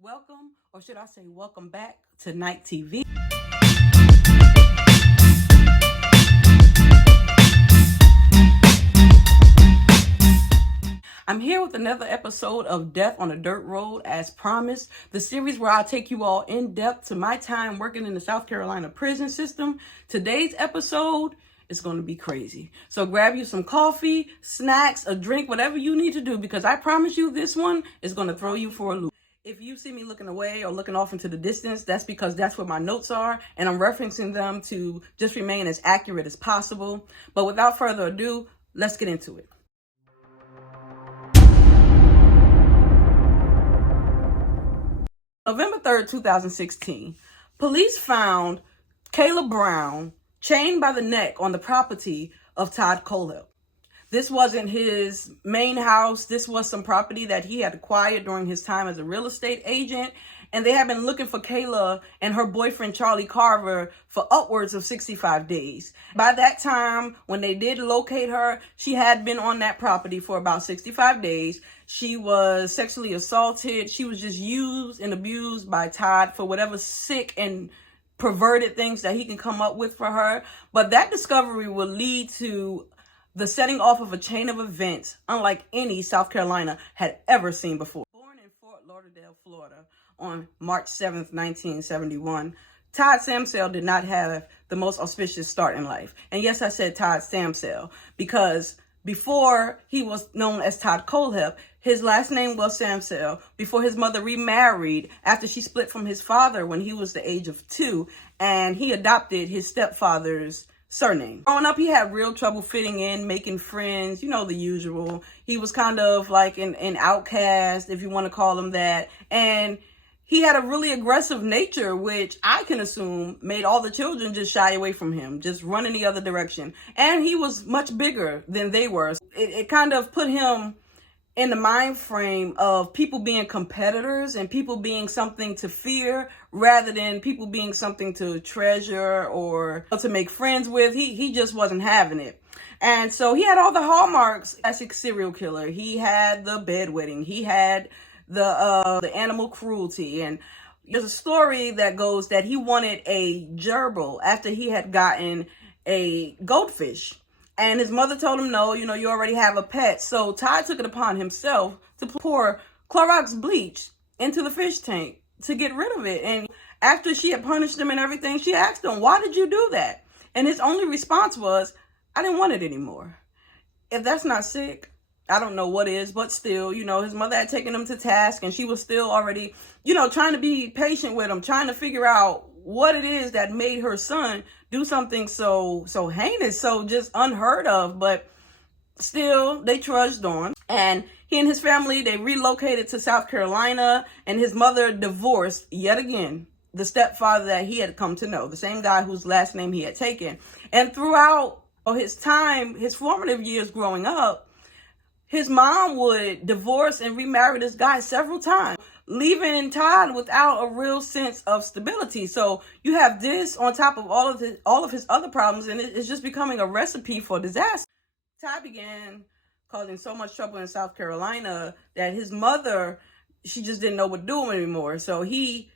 Welcome, or should I say welcome back to Night TV. I'm here with another episode of Death on a Dirt Road, as promised, the series where I take you all in depth to my time working in the South Carolina prison system. Today's episode is going to be crazy. So grab you some coffee, snacks, a drink, whatever you need to do, because I promise you this one is going to throw you for a loop. If you see me looking away or looking off into the distance, that's because that's where my notes are, and I'm referencing them to just remain as accurate as possible. But without further ado, let's get into it. November 3rd, 2016, police found Caleb Brown chained by the neck on the property of Todd Kohlhepp. This wasn't his main house. This was some property that he had acquired during his time as a real estate agent. And they had been looking for Kayla and her boyfriend, Charlie Carver, for upwards of 65 days. By that time, when they did locate her, she had been on that property for about 65 days. She was sexually assaulted. She was just used and abused by Todd for whatever sick and perverted things that he can come up with for her. But that discovery will lead to the setting off of a chain of events unlike any South Carolina had ever seen before. Born in Fort Lauderdale, Florida on March 7th, 1971, Todd Samsell did not have the most auspicious start in life. And yes, I said Todd Samsell because before he was known as Todd Kohlhepp, his last name was Samsell before his mother remarried after she split from his father when he was the age of 2, and he adopted his stepfather's surname. Growing up, he had real trouble fitting in, making friends, you know, the usual. He was kind of like an outcast, if you want to call him that. And he had a really aggressive nature, which I can assume made all the children just shy away from him, just run in the other direction. And he was much bigger than they were. It kind of put him in the mind frame of people being competitors and people being something to fear rather than people being something to treasure or to make friends with. He just wasn't having it. And so he had all the hallmarks as a serial killer. He had the bedwetting. He had the animal cruelty. And there's a story that goes that he wanted a gerbil after he had gotten a goldfish. And his mother told him, no, you already have a pet. So Todd took it upon himself to pour Clorox bleach into the fish tank to get rid of it. And after she had punished him and everything, she asked him, why did you do that? And his only response was, I didn't want it anymore. If that's not sick, I don't know what is, but still, his mother had taken him to task and she was still already, trying to be patient with him, trying to figure out what it is that made her son do something so heinous, so just unheard of. But still, they trudged on. And he and his family, they relocated to South Carolina, and his mother divorced yet again the stepfather that he had come to know, the same guy whose last name he had taken. And throughout his time, his formative years growing up, his mom would divorce and remarry this guy several times, leaving Todd without a real sense of stability. So you have this on top of all of his other problems, and it's just becoming a recipe for disaster. Todd began causing so much trouble in South Carolina that his mother, she just didn't know what to do anymore. So he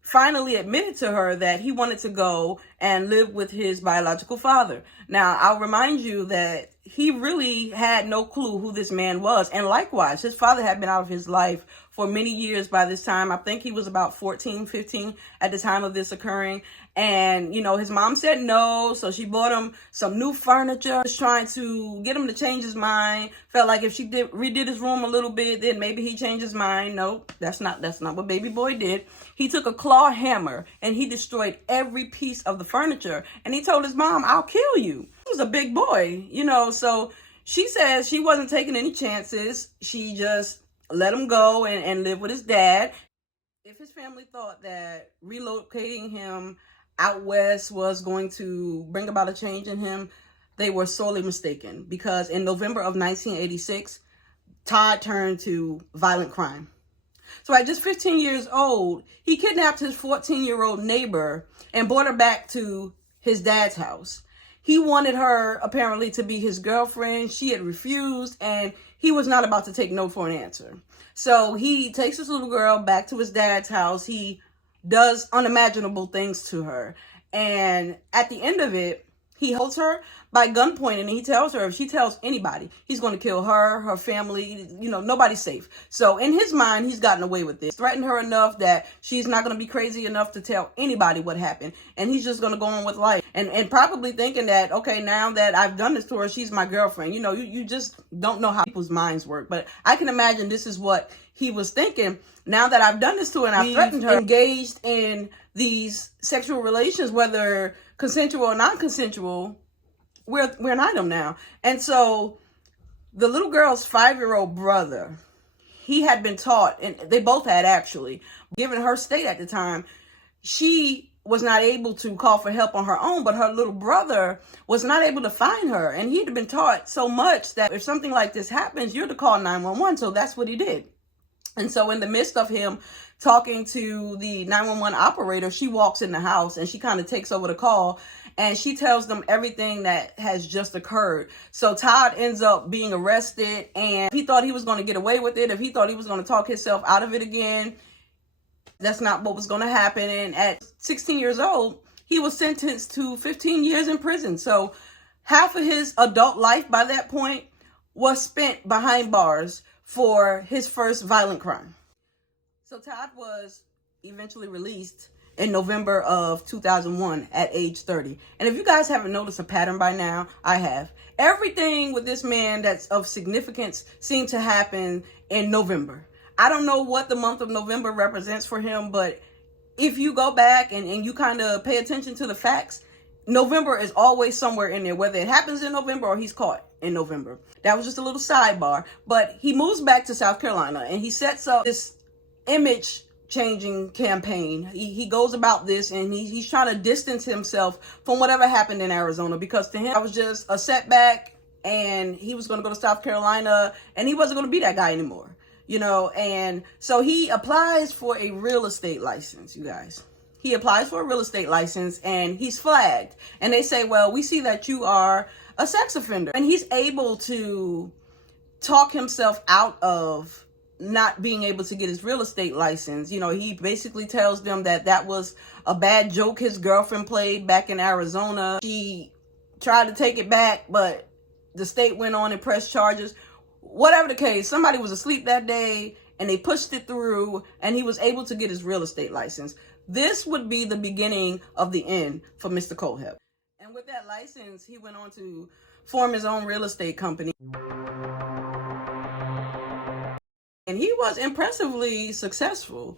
finally admitted to her that he wanted to go and live with his biological father. Now, I'll remind you that he really had no clue who this man was. And likewise, his father had been out of his life for many years by this time. I think he was about 14, 15 at the time of this occurring. And, his mom said no. So she bought him some new furniture, trying to get him to change his mind. Felt like if she redid his room a little bit, then maybe he'd change his mind. No, that's not what baby boy did. He took a claw hammer and he destroyed every piece of the furniture. And he told his mom, I'll kill you. He was a big boy, so she says she wasn't taking any chances. She just let him go and live with his dad. If his family thought that relocating him out west was going to bring about a change in him, they were sorely mistaken, because in November of 1986, Todd turned to violent crime. So at just 15 years old, he kidnapped his 14-year-old neighbor and brought her back to his dad's house. He wanted her apparently to be his girlfriend. She had refused, and he was not about to take no for an answer. So he takes this little girl back to his dad's house. He does unimaginable things to her. And at the end of it, he holds her by gunpoint, and he tells her if she tells anybody, he's going to kill her, her family, nobody's safe. So in his mind, he's gotten away with this. Threatened her enough that she's not going to be crazy enough to tell anybody what happened. And he's just going to go on with life. And probably thinking that, okay, now that I've done this to her, she's my girlfriend. You just don't know how people's minds work. But I can imagine this is what he was thinking. Now that I've done this to her and I've threatened her, engaged in these sexual relations, whether consensual or non-consensual, we're an item now. And so the little girl's 5-year-old brother, he had been taught, and they both had actually, given her state at the time, she was not able to call for help on her own, but her little brother was not able to find her. And he'd been taught so much that if something like this happens, you're to call 911. So that's what he did. And so in the midst of him talking to the 911 operator, she walks in the house and she kind of takes over the call, and she tells them everything that has just occurred. So Todd ends up being arrested, and he thought he was going to get away with it. If he thought he was going to talk himself out of it again, that's not what was going to happen. And at 16 years old, he was sentenced to 15 years in prison. So half of his adult life by that point was spent behind bars for his first violent crime. So Todd was eventually released in November of 2001 at age 30. And if you guys haven't noticed a pattern by now, I have. Everything with this man that's of significance seemed to happen in November. I don't know what the month of November represents for him, but if you go back and you kind of pay attention to the facts, November is always somewhere in there, whether it happens in November or he's caught in November. That was just a little sidebar. But he moves back to South Carolina and he sets up this image changing campaign. He goes about this, and he's trying to distance himself from whatever happened in Arizona, because to him that was just a setback, and he was going to go to South Carolina and he wasn't going to be that guy anymore, and so he applies for a real estate license, you guys. He applies for a real estate license and he's flagged, and they say, well, we see that you are a sex offender, and he's able to talk himself out of not being able to get his real estate license. He basically tells them that was a bad joke his girlfriend played back in Arizona. She tried to take it back, but the state went on and pressed charges. Whatever the case, somebody was asleep that day and they pushed it through, and he was able to get his real estate license. This would be the beginning of the end for Mr. Kohlhepp. And with that license, he went on to form his own real estate company. And he was impressively successful,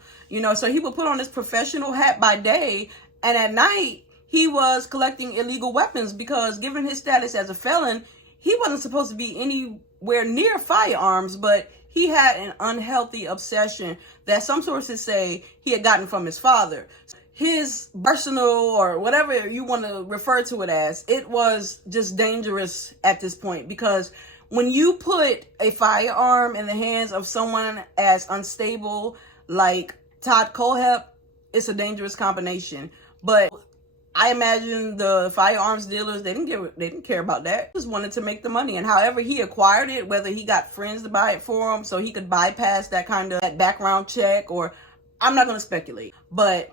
so he would put on his professional hat by day, and at night he was collecting illegal weapons, because given his status as a felon, he wasn't supposed to be anywhere near firearms, but he had an unhealthy obsession that some sources say he had gotten from his father. His arsenal, or whatever you want to refer to it as, it was just dangerous at this point, because when you put a firearm in the hands of someone as unstable like Todd Kohlhepp, it's a dangerous combination. But I imagine the firearms dealers, they didn't care about that. They just wanted to make the money. And however he acquired it, whether he got friends to buy it for him so he could bypass that background check, or I'm not going to speculate. But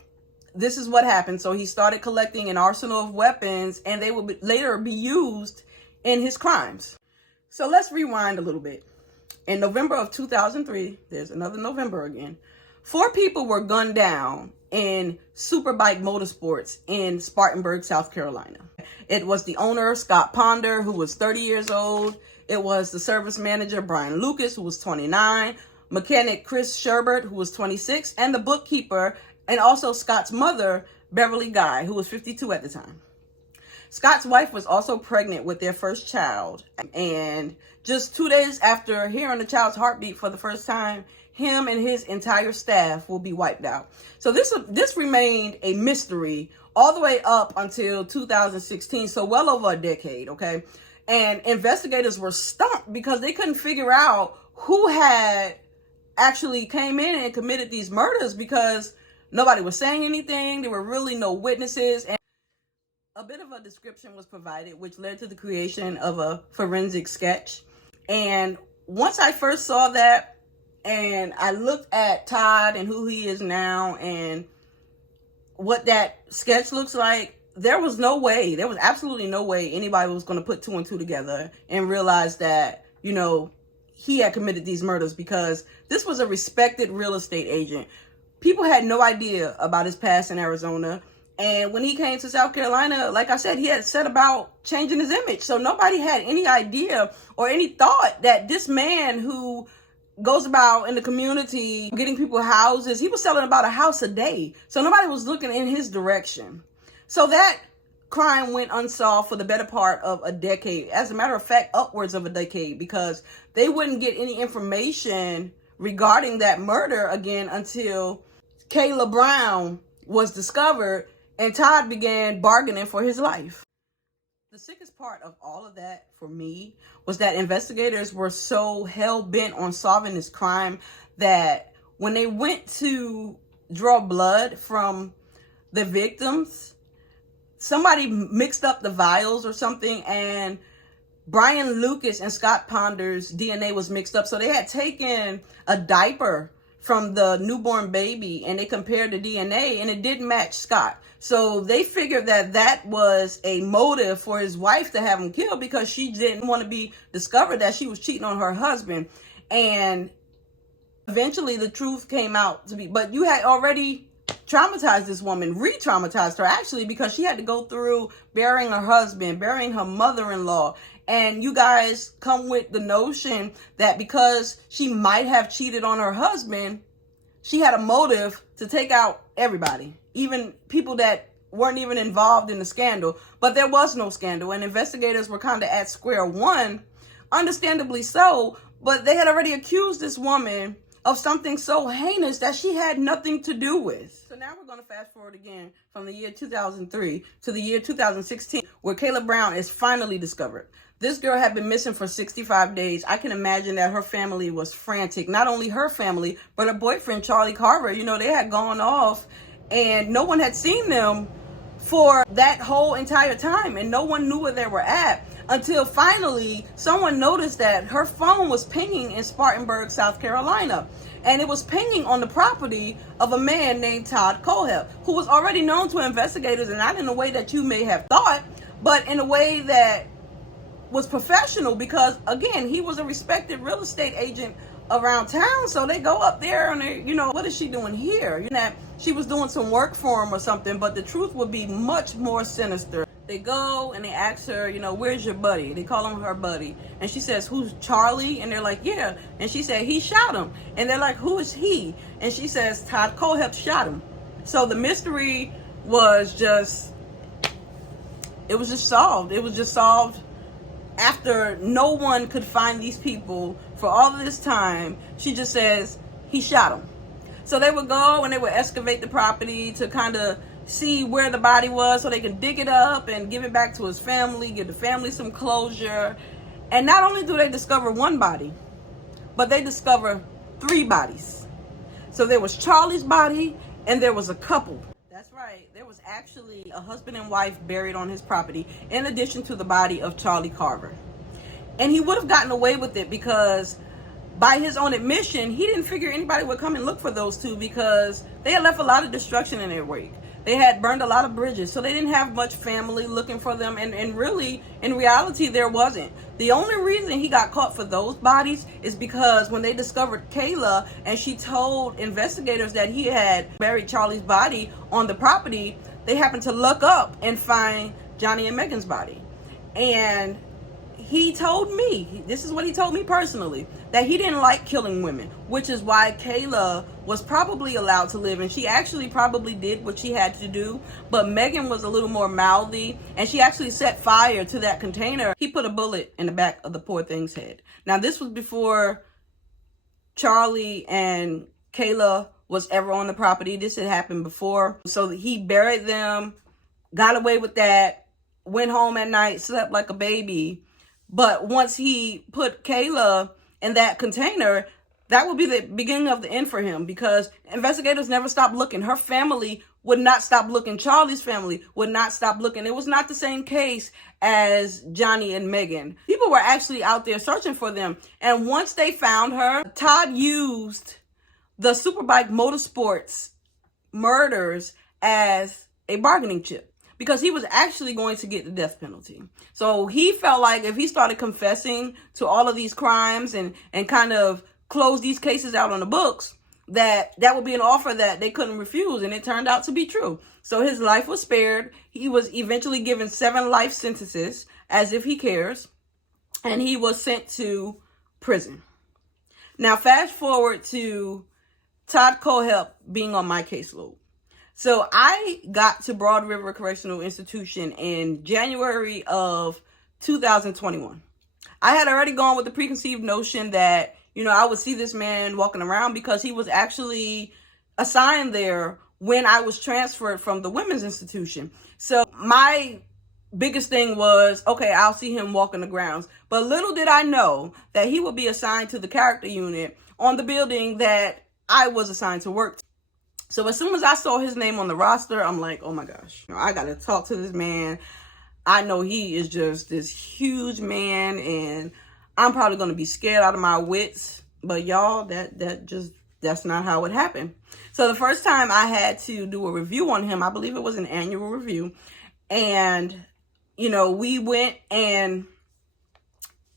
this is what happened. So he started collecting an arsenal of weapons, and they would later be used in his crimes. So let's rewind a little bit. In November of 2003, there's another November again, 4 people were gunned down in Superbike Motorsports in Spartanburg, South Carolina. It was the owner, Scott Ponder, who was 30 years old. It was the service manager, Brian Lucas, who was 29, mechanic Chris Sherbert, who was 26, and the bookkeeper, and also Scott's mother, Beverly Guy, who was 52 at the time. Scott's wife was also pregnant with their first child, and just 2 days after hearing the child's heartbeat for the first time, him and his entire staff will be wiped out. So this remained a mystery all the way up until 2016, so well over a decade, okay? And investigators were stumped because they couldn't figure out who had actually came in and committed these murders, because nobody was saying anything. There were really no witnesses. And A bit of a description was provided, which led to the creation of a forensic sketch. And once I first saw that, and I looked at Todd and who he is now and what that sketch looks like, there was absolutely no way anybody was going to put two and two together and realize that, he had committed these murders, because this was a respected real estate agent. People had no idea about his past in Arizona. And when he came to South Carolina, like I said, he had set about changing his image. So nobody had any idea or any thought that this man who goes about in the community getting people houses, he was selling about a house a day. So nobody was looking in his direction. So that crime went unsolved for the better part of a decade. As a matter of fact, upwards of a decade, because they wouldn't get any information regarding that murder again until Kayla Brown was discovered and Todd began bargaining for his life. The sickest part of all of that for me was that investigators were so hell-bent on solving this crime that when they went to draw blood from the victims, somebody mixed up the vials or something, and Brian Lucas and Scott Ponder's DNA was mixed up. So they had taken a diaper from the newborn baby and they compared the DNA and it didn't match Scott. So they figured that that was a motive for his wife to have him killed, because she didn't want to be discovered that she was cheating on her husband. And eventually the truth came out to be, but you had already traumatized this woman, re-traumatized her actually, because she had to go through burying her husband, burying her mother-in-law. And you guys come with the notion that because she might have cheated on her husband, she had a motive to take out everybody, even people that weren't even involved in the scandal. But there was no scandal, and investigators were kind of at square one, understandably so, but they had already accused this woman of something so heinous that she had nothing to do with. So now we're going to fast forward again from the year 2003 to the year 2016, where Kayla Brown is finally discovered. This girl had been missing for 65 days. I can imagine that her family was frantic. Not only her family, but her boyfriend, Charlie Carver. They had gone off and no one had seen them for that whole entire time. And no one knew where they were at until finally someone noticed that her phone was pinging in Spartanburg, South Carolina. And it was pinging on the property of a man named Todd Kohlhepp, who was already known to investigators, and not in a way that you may have thought, but in a way that was professional, because again, he was a respected real estate agent around town. So they go up there and they, what is she doing here? She was doing some work for him or something, but the truth would be much more sinister. They go and they ask her, where's your buddy? They call him her buddy. And she says, who's Charlie? And they're like, yeah. And she said, he shot him. And they're like, who is he? And she says, Todd Kohlhepp shot him. So the mystery was just solved. It was just solved after no one could find these people for all of this time. She just says, he shot him. So they would go and they would excavate the property to kind of see where the body was so they could dig it up and give it back to his family, give the family some closure. And not only do they discover one body, but they discover 3 bodies. So there was Charlie's body and there was a couple. That's right. There was actually a husband and wife buried on his property, in addition to the body of Charlie Carver. And he would have gotten away with it because, by his own admission, he didn't figure anybody would come and look for those 2, because they had left a lot of destruction in their wake. They had burned a lot of bridges, so they didn't have much family looking for them. And really, in reality, there wasn't. The only reason he got caught for those bodies is because when they discovered Kayla and she told investigators that he had buried Charlie's body on the property, they happened to look up and find Johnny and Megan's body. And he told me, this is what he told me personally, that he didn't like killing women, which is why Kayla was probably allowed to live. And she actually probably did what she had to do. But Megan was a little more mouthy, and she actually set fire to that container. He put a bullet in the back of the poor thing's head. Now, this was before Charlie and Kayla was ever on the property. This had happened before. So he buried them, got away with that, went home at night, slept like a baby. But once he put Kayla in that container, that would be the beginning of the end for him, because investigators never stopped looking. Her family would not stop looking. Charlie's family would not stop looking. It was not the same case as Johnny and Megan. People were actually out there searching for them. And once they found her, Todd used the Superbike Motorsports murders as a bargaining chip, because he was actually going to get the death penalty. So he felt like if he started confessing to all of these crimes and kind of close these cases out on the books, that would be an offer that they couldn't refuse. And it turned out to be true. So his life was spared. He was eventually given 7 life sentences, as if he cares. And he was sent to prison. Now, fast forward to Todd Kohlhepp being on my caseload. So I got to Broad River Correctional Institution in January of 2021. I had already gone with the preconceived notion that, I would see this man walking around, because he was actually assigned there when I was transferred from the women's institution. So my biggest thing was, okay, I'll see him walking the grounds. But little did I know that he would be assigned to the character unit on the building that I was assigned to work to. So as soon as I saw his name on the roster, I'm like, oh my gosh, I got to talk to this man. I know he is just this huge man, and I'm probably going to be scared out of my wits. But y'all, that's not how it happened. So the first time I had to do a review on him, I believe it was an annual review. And, we went, and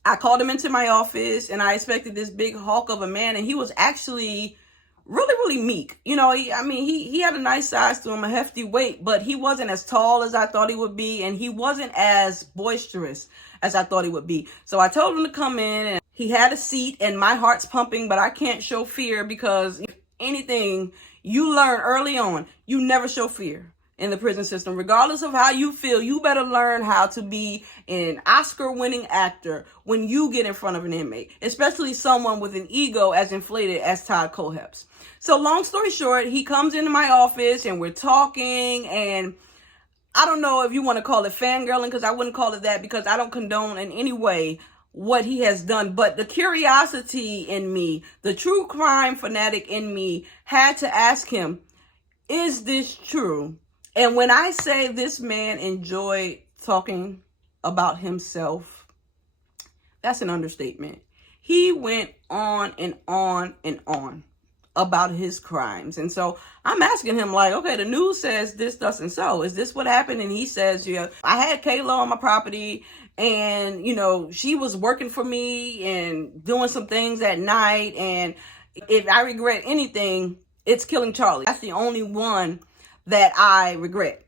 I called him into my office, and I expected this big hulk of a man, and he was actually really, really meek. He had a nice size to him, a hefty weight, but he wasn't as tall as I thought he would be, and he wasn't as boisterous as I thought he would be. So I told him to come in, and he had a seat, and my heart's pumping, but I can't show fear, because if anything you learn early on, you never show fear in the prison system. Regardless of how you feel, you better learn how to be an Oscar-winning actor when you get in front of an inmate, especially someone with an ego as inflated as Todd Kohlhepp's. So long story short, he comes into my office, and we're talking, and I don't know if you want to call it fangirling, because I wouldn't call it that, because I don't condone in any way what he has done. But the curiosity in me, the true crime fanatic in me, had to ask him, is this true? And when I say this man enjoyed talking about himself, that's an understatement. He went on and on and on about his crimes. And so I'm asking him, like, okay, the news says this, thus, and so. Is this what happened? And he says, yeah, I had Kayla on my property, and, she was working for me and doing some things at night. And if I regret anything, it's killing Charlie. That's the only one that I regret.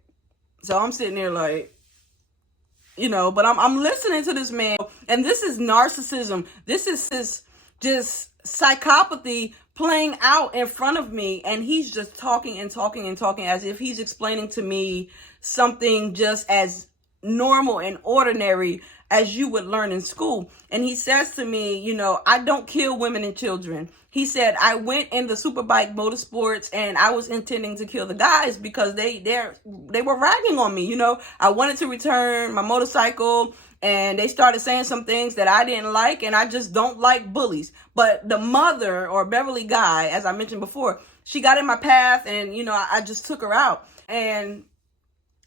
So I'm sitting there like, but I'm listening to this man, and this is narcissism. This is his just psychopathy playing out in front of me, and he's just talking and talking and talking as if he's explaining to me something just as normal and ordinary as you would learn in school. And he says to me, I don't kill women and children. He said, I went in the Superbike Motorsports, and I was intending to kill the guys because they were ragging on me. I wanted to return my motorcycle, and they started saying some things that I didn't like, and I just don't like bullies. But the mother, or Beverly Guy, as I mentioned before, she got in my path, and, I just took her out. And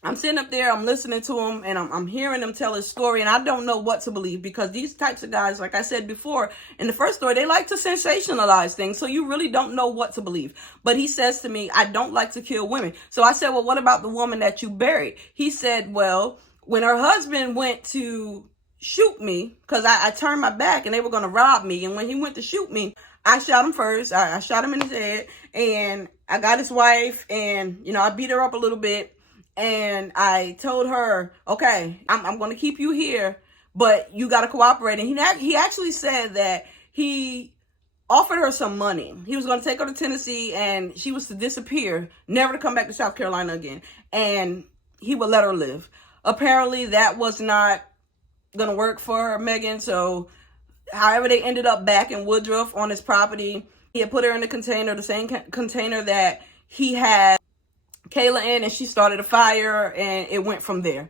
I'm sitting up there, I'm listening to him, and I'm hearing him tell his story, and I don't know what to believe, because these types of guys, like I said before, in the first story, they like to sensationalize things, so you really don't know what to believe. But he says to me, I don't like to kill women. So I said, well, what about the woman that you buried? He said, well, when her husband went to shoot me, because I turned my back and they were going to rob me, and when he went to shoot me, I shot him first. I shot him in his head, and I got his wife, and, I beat her up a little bit. And I told her, okay, I'm going to keep you here, but you got to cooperate. And he actually said that he offered her some money. He was going to take her to Tennessee, and she was to disappear, never to come back to South Carolina again. And he would let her live. Apparently, that was not going to work for Megan. So however, they ended up back in Woodruff on his property. He had put her in the container, the same container that he had Kayla in, and she started a fire, and it went from there.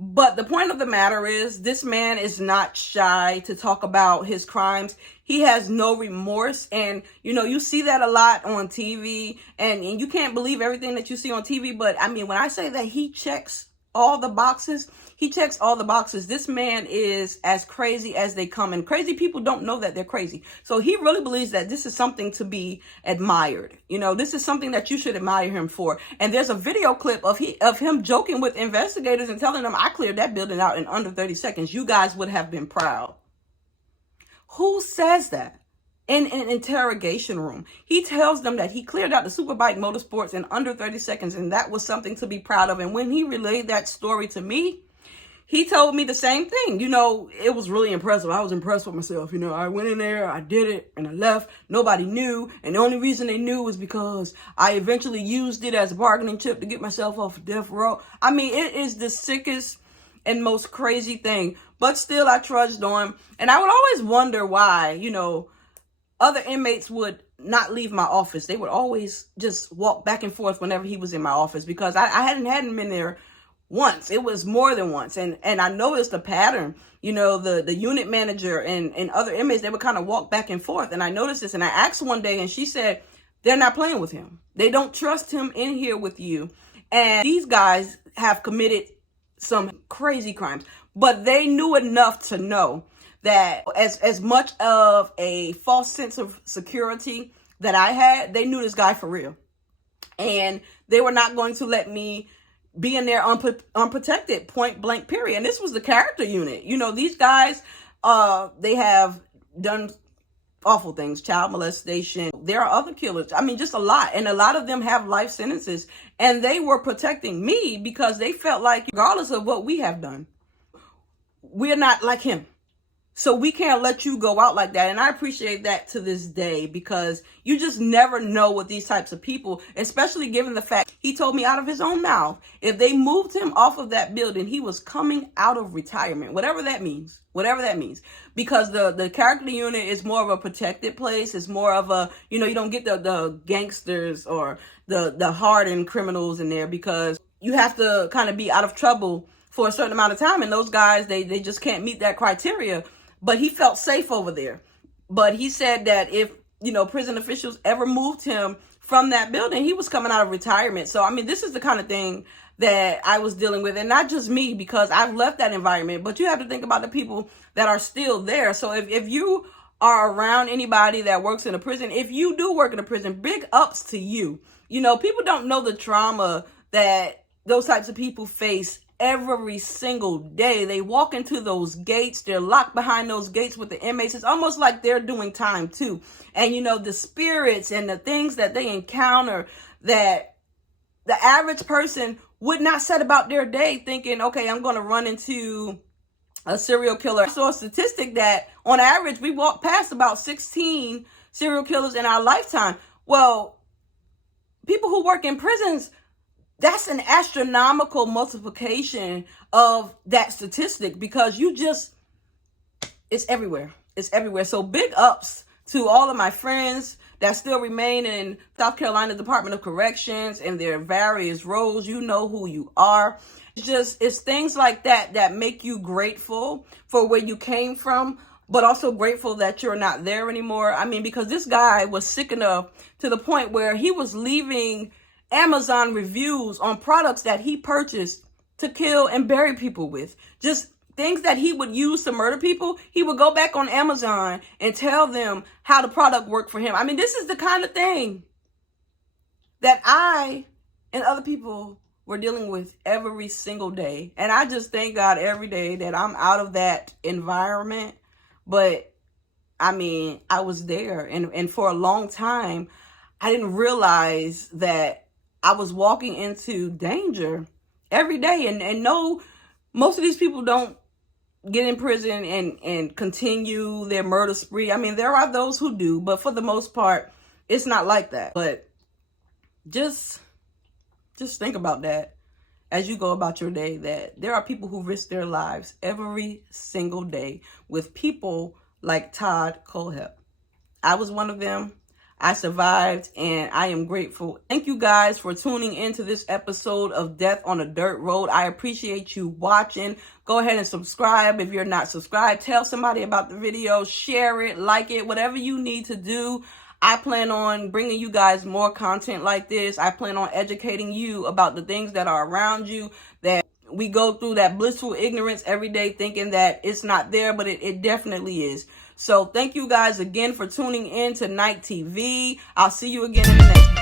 But the point of the matter is, this man is not shy to talk about his crimes. He has no remorse. And, you know, you see that a lot on TV, and you can't believe everything that you see on TV. But I mean, when I say that he checks all the boxes, he checks all the boxes. This man is as crazy as they come, and crazy people don't know that they're crazy. So he really believes that this is something to be admired. You know, this is something that you should admire him for. And there's a video clip of him joking with investigators and telling them, I cleared that building out in under 30 seconds. You guys would have been proud. Who says that? In an interrogation room, he tells them that he cleared out the Superbike Motorsports in under 30 seconds, and that was something to be proud of. And when he relayed that story to me, he told me the same thing. You know, it was really impressive. I was impressed with myself. You know, I went in there, I did it, and I left. Nobody knew. And the only reason they knew was because I eventually used it as a bargaining chip to get myself off of death row. I mean, it is the sickest and most crazy thing. But still, I trudged on. And I would always wonder why, you know, other inmates would not leave my office. They would always just walk back and forth whenever he was in my office, because I hadn't had him in there once. It was more than once. And I noticed a pattern. You know, the unit manager and other inmates, they would kind of walk back and forth. And I noticed this, and I asked one day, and she said, they're not playing with him. They don't trust him in here with you. And these guys have committed some crazy crimes, but they knew enough to know that as much of a false sense of security that I had, they knew this guy for real. And they were not going to let me be in there unprotected, point blank, period. And this was the character unit. You know, these guys, they have done awful things, child molestation. There are other killers. I mean, just a lot. And a lot of them have life sentences. And they were protecting me because they felt like, regardless of what we have done, we're not like him. So we can't let you go out like that. And I appreciate that to this day, because you just never know with these types of people, especially given the fact he told me out of his own mouth, if they moved him off of that building, he was coming out of retirement, whatever that means, because the character unit is more of a protected place. It's more of a, you know, you don't get the gangsters or the hardened criminals in there, because you have to kind of be out of trouble for a certain amount of time. And those guys, they just can't meet that criteria. But he felt safe over there. But he said that if, you know, prison officials ever moved him from that building, he was coming out of retirement. So, I mean, this is the kind of thing that I was dealing with. And not just me, because I've left that environment. But you have to think about the people that are still there. So if you are around anybody that works in a prison, if you do work in a prison, big ups to you. You know, people don't know the trauma that those types of people face every single day. They walk into those gates, they're locked behind those gates with the inmates. It's almost like they're doing time too. And you know, the spirits and the things that they encounter that the average person would not set about their day thinking, okay, I'm going to run into a serial killer. I saw a statistic that on average, we walk past about 16 serial killers in our lifetime. Well, people who work in prisons, that's an astronomical multiplication of that statistic, because it's everywhere. It's everywhere. So big ups to all of my friends that still remain in South Carolina Department of Corrections in their various roles. You know who you are. It's things like that that make you grateful for where you came from, but also grateful that you're not there anymore. I mean, because this guy was sick enough to the point where he was leaving Amazon reviews on products that he purchased to kill and bury people with. Just things that he would use to murder people. He would go back on Amazon and tell them how the product worked for him. I mean, this is the kind of thing that I and other people were dealing with every single day. And I just thank God every day that I'm out of that environment. But I mean, I was there, and for a long time, I didn't realize that I was walking into danger every day. And no, most of these people don't get in prison and continue their murder spree. I mean, there are those who do, but for the most part, it's not like that. But just think about that as you go about your day, that there are people who risk their lives every single day with people like Todd Kohlhepp. I was one of them. I survived, and I am grateful. Thank you guys for tuning into this episode of Death on a Dirt Road. I appreciate you watching. Go ahead and subscribe if you're not subscribed. Tell somebody about the video. Share it, like it, whatever you need to do. I plan on bringing you guys more content like this. I plan on educating you about the things that are around you, that we go through that blissful ignorance every day thinking that it's not there, but it definitely is. So thank you guys again for tuning in to Night TV. I'll see you again in the next